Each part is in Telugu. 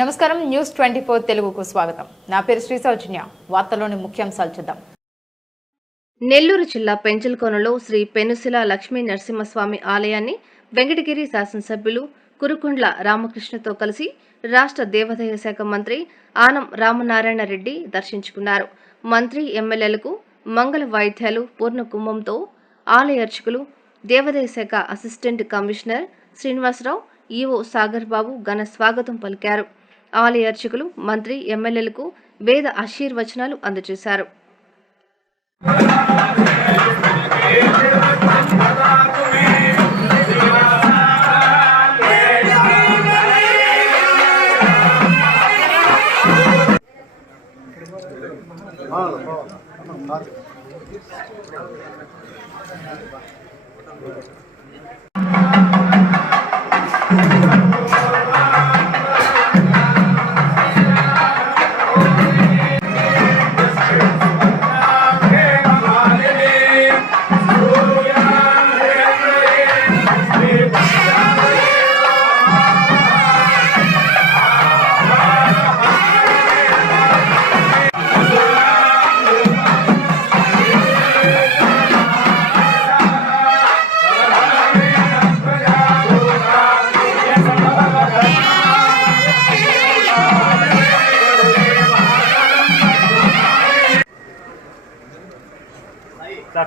నమస్కారం న్యూస్ 24 తెలుగుకు స్వాగతం. నా పేరు శ్రీ సౌజన్య. వార్తలోని ముఖ్యాంశాలు చూద్దాం. నెల్లూరు జిల్లా పెంచల్కోనలో శ్రీ పెనుసిల లక్ష్మీ నరసింహస్వామి ఆలయాన్ని వెంకటగిరి శాసనసభ్యులు కురుకుండ్ల రామకృష్ణతో కలిసి రాష్ట్ర దేవాదాయ శాఖ మంత్రి ఆనం రామనారాయణ రెడ్డి దర్శించుకున్నారు. మంత్రి ఎమ్మెల్యేలకు మంగళ వాయిద్యాలు పూర్ణ కుంభంతో ఆలయ అర్చకులు, దేవాదాయ శాఖ assistant commissioner Srinivasa Rao, EO Sagar Babu ఘన స్వాగతం పలికారు. ఆలయ అర్చకులు, మంత్రి ఎమ్మెల్యేలకు వేద ఆశీర్వచనాలు అందజేశారు.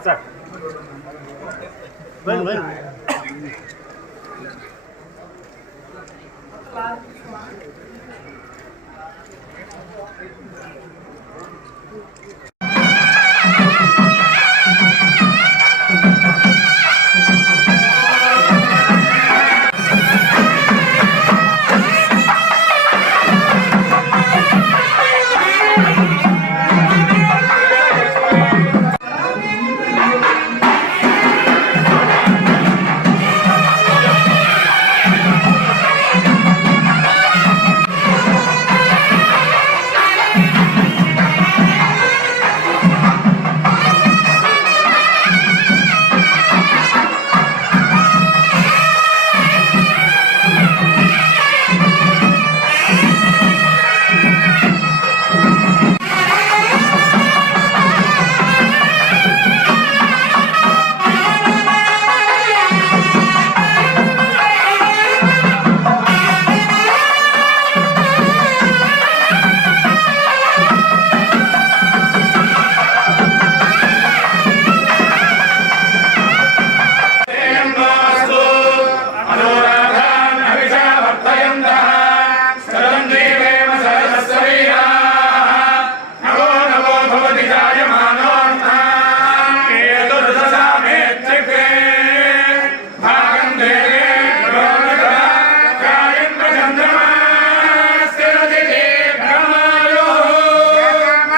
Sir. Well.